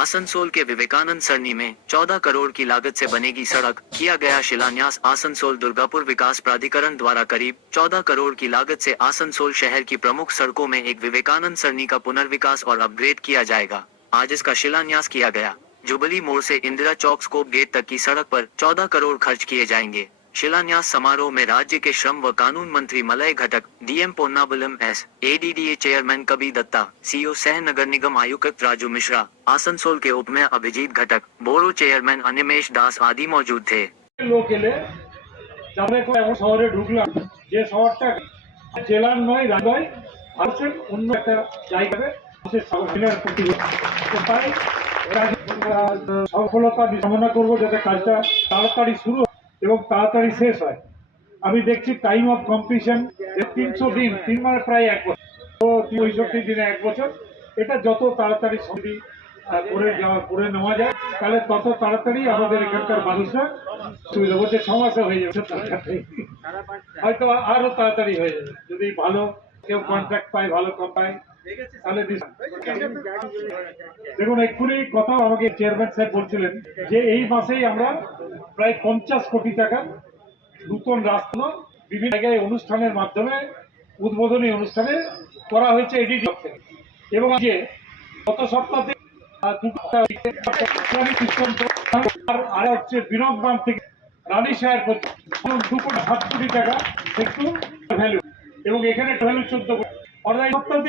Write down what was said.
आसनसोल के विवेकानंद सरनी में 14 करोड़ की लागत से बनेगी सड़क, किया गया शिलान्यास। आसनसोल दुर्गापुर विकास प्राधिकरण द्वारा करीब 14 करोड़ की लागत से आसनसोल शहर की प्रमुख सड़कों में एक विवेकानंद सरनी का पुनर्विकास और अपग्रेड किया जाएगा। आज इसका शिलान्यास किया गया। जुबली मोड़ से इंदिरा चौक स्कोप गेट तक की सड़क पर 14 करोड़ खर्च किए जाएंगे। शिलान्यास समारोह में राज्य के श्रम व कानून मंत्री Malay Ghatak, DM Ponnabalam S, ADDA chairman Kabir Datta, CO सह नगर निगम आयुक्त राजू मिश्रा, आसनसोल के उपमेयर अभिजीत घटक, बोरो चेयरमैन अनिमेश दास आदि मौजूद थे। শহরে ঢুকলাম যে শহরটা জেলার নয় রাজ্যের ভারতের অন্য একটা জায়গায় সফলতা কামনা করবো যাতে কাজটা তাড়াতাড়ি শুরু এবং তাড়াতাড়ি শেষ হয়। আমি দেখছি টাইম অফ কমপ্লিশন 300 দিন, 3 মানে প্রায় 1 বছর, তো 65 দিনে 1 বছর। এটা যত তাড়াতাড়ি সন্ধি করে নেওয়া যায় তাহলে তত তাড়াতাড়ি আমাদের এখানকার মানুষরা সুবিধা বলছে 6 মাসে হয়ে যাবে, হয়তো আরো তাড়াতাড়ি হয়ে যাবে যদি ভালো কেউ কন্ট্রাক্ট পায়, ভালো কোম্পানি তাহলে। দেখুন এক্ষুনি কথা আমাকে চেয়ারম্যান সাহেব বলছিলেন যে এই মাসেই আমরা প্রায় 50 কোটি টাকা নতুন রাস্তা বিভিন্ন জায়গায় অনুষ্ঠানের মাধ্যমে উদ্বোধনী অনুষ্ঠানে করা হয়েছে এডিডি এবং আজকে গত সপ্তাহে আর হচ্ছে বিনোদবান থেকে রানী সাহের 2 কোটি 7 কোটি টাকা একটু ভ্যালু এবং এখানে ভ্যালু 14 কোটি।